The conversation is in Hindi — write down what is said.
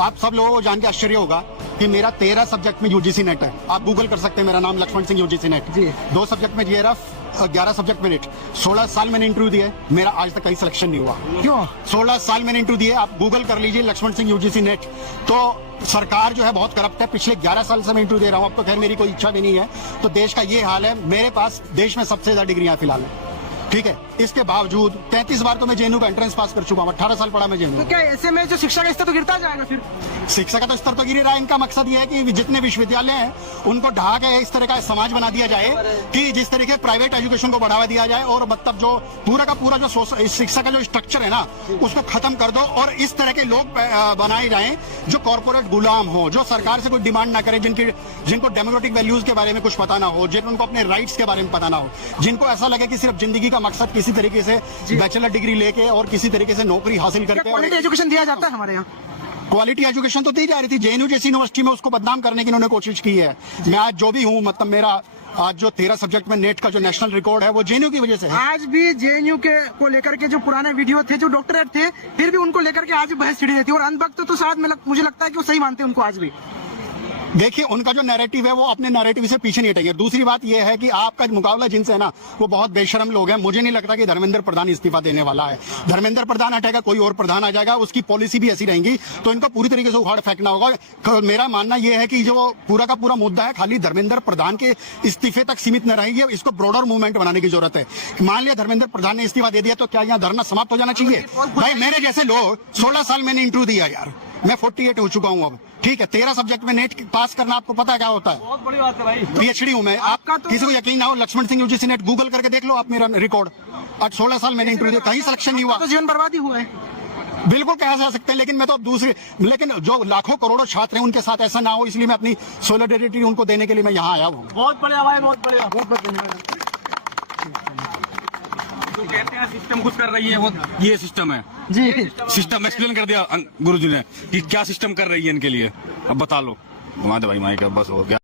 आप सब लोगों को जान के आश्चर्य होगा कि मेरा 13 सब्जेक्ट में यूजीसी नेट है। आप गूगल कर सकते हैं, मेरा नाम लक्ष्मण सिंह यूजीसी नेट। जी। 2 सब्जेक्ट में जीआरएफ, 11 सब्जेक्ट में नेट। 16 साल मैंने इंटरव्यू दिए, मेरा आज तक कहीं सिलेक्शन नहीं हुआ। क्यों? 16 साल मैंने इंटरव्यू दिए, आप गूगल कर लीजिए लक्ष्मण सिंह यूजीसी नेट। तो सरकार जो है बहुत करप्ट है। पिछले 11 साल से मैं इंटरव्यू दे रहा हूँ, अब तो खैर मेरी कोई इच्छा भी नहीं है। तो देश का ये हाल है। मेरे पास देश में सबसे ज्यादा डिग्रियां फिलहाल है, ठीक है। इसके बावजूद 33 बार तो मैं जेएनयू का एंट्रेंस पास कर चुका हूँ। 18 साल पढ़ा मैं जेएनयू। तो क्या ऐसे में जो शिक्षा का स्तर तो गिरता जाएगा फिर? शिक्षा का तो स्तर तो गिर रहा है। इनका मकसद ये है कि जितने विश्वविद्यालय हैं उनको ढहा के इस तरह का समाज बना दिया जाए कि जिस तरीके प्राइवेट एजुकेशन को बढ़ावा दिया जाए, और मतलब जो पूरा का पूरा जो शिक्षा का जो स्ट्रक्चर है ना उसको खत्म कर दो, और इस तरह के लोग बनाए जाएं जो कॉर्पोरेट गुलाम हो, जो सरकार से कोई डिमांड ना करे, जिनको डेमोक्रेटिक वैल्यूज के बारे में कुछ पता ना हो, जिनको अपने राइट्स के बारे में पता ना हो, जिनको ऐसा लगे कि सिर्फ जिंदगी का मकसद किसी तरीके से बैचलर डिग्री लेके और किसी तरीके से नौकरी हासिल करके। क्वालिटी एजुकेशन दिया जाता है हमारे यहाँ? क्वालिटी एजुकेशन तो दी जा रही थी। जेएनयू जैसी यूनिवर्सिटी में उसको बदनाम करने की इन्होंने कोशिश की है। मैं आज जो भी हूँ, मतलब मेरा आज जो 13 सब्जेक्ट में नेट का जो नेशनल रिकॉर्ड है वो जेएनयू की वजह से है। आज भी जेएनयू के को लेकर के जो पुराने वीडियो थे, जो डॉक्टरेट थे, फिर भी उनको लेकर के आज भी बहस छिड़ी रहती है, और अंधभक्त तो शायद मुझे लगता है कि वो सही मानते हैं उनको आज भी। देखिए, उनका जो नैरेटिव है वो अपने नैरेटिव से पीछे नहीं हटेंगे। दूसरी बात यह है कि आपका मुकाबला जिनसे है ना वो बहुत बेशरम लोग हैं। मुझे नहीं लगता कि धर्मेंद्र प्रधान इस्तीफा देने वाला है। धर्मेंद्र प्रधान हटेगा, कोई और प्रधान आ जाएगा, उसकी पॉलिसी भी ऐसी रहेंगी, तो इनको पूरी तरीके से उखाड़ फेंकना होगा। मेरा मानना यह है कि जो पूरा का पूरा मुद्दा है खाली धर्मेंद्र प्रधान के इस्तीफे तक सीमित न रहेगी, इसको ब्रॉडर मूवमेंट बनाने की जरूरत है। मान लिया धर्मेंद्र प्रधान ने इस्तीफा दे दिया तो क्या यहाँ धरना समाप्त हो जाना चाहिए? भाई मेरे जैसे लोग 16 साल मैंने इंटरव्यू दिया यार, मैं 48 हो चुका हूँ अब, ठीक है। 13 सब्जेक्ट में नेट पास करना आपको पता है क्या होता है? बहुत बड़ी बात है भाई। पीएचडी हूँ मैं। आपका तो किसी को यकीन ना हो, Laxman Singh UGC NET Google करके देख लो आप मेरा रिकॉर्ड। आज 16 साल मैंने इंटरव्यू दिया, कहीं सिलेक्शन नहीं हुआ। तो जीवन बर्बादी हुआ है। बिल्कुल कहा जा सकते हैं, लेकिन मैं तो अब दूसरे, लेकिन जो लाखों करोड़ों छात्र हैं उनके साथ ऐसा ना हो, इसलिए मैं अपनी सोलिडेरिटी उनको देने के लिए मैं यहाँ आया हूँ। बहुत बढ़िया भाई, बहुत बढ़िया, बहुत बहुत धन्यवाद। तो कहते हैं सिस्टम कुछ कर रही है, वो ये सिस्टम है जी। सिस्टम एक्सप्लेन कर दिया गुरुजी ने कि क्या सिस्टम कर रही है इनके लिए। अब बता लो, घुमा दे भाई माइक, अब बस हो गया।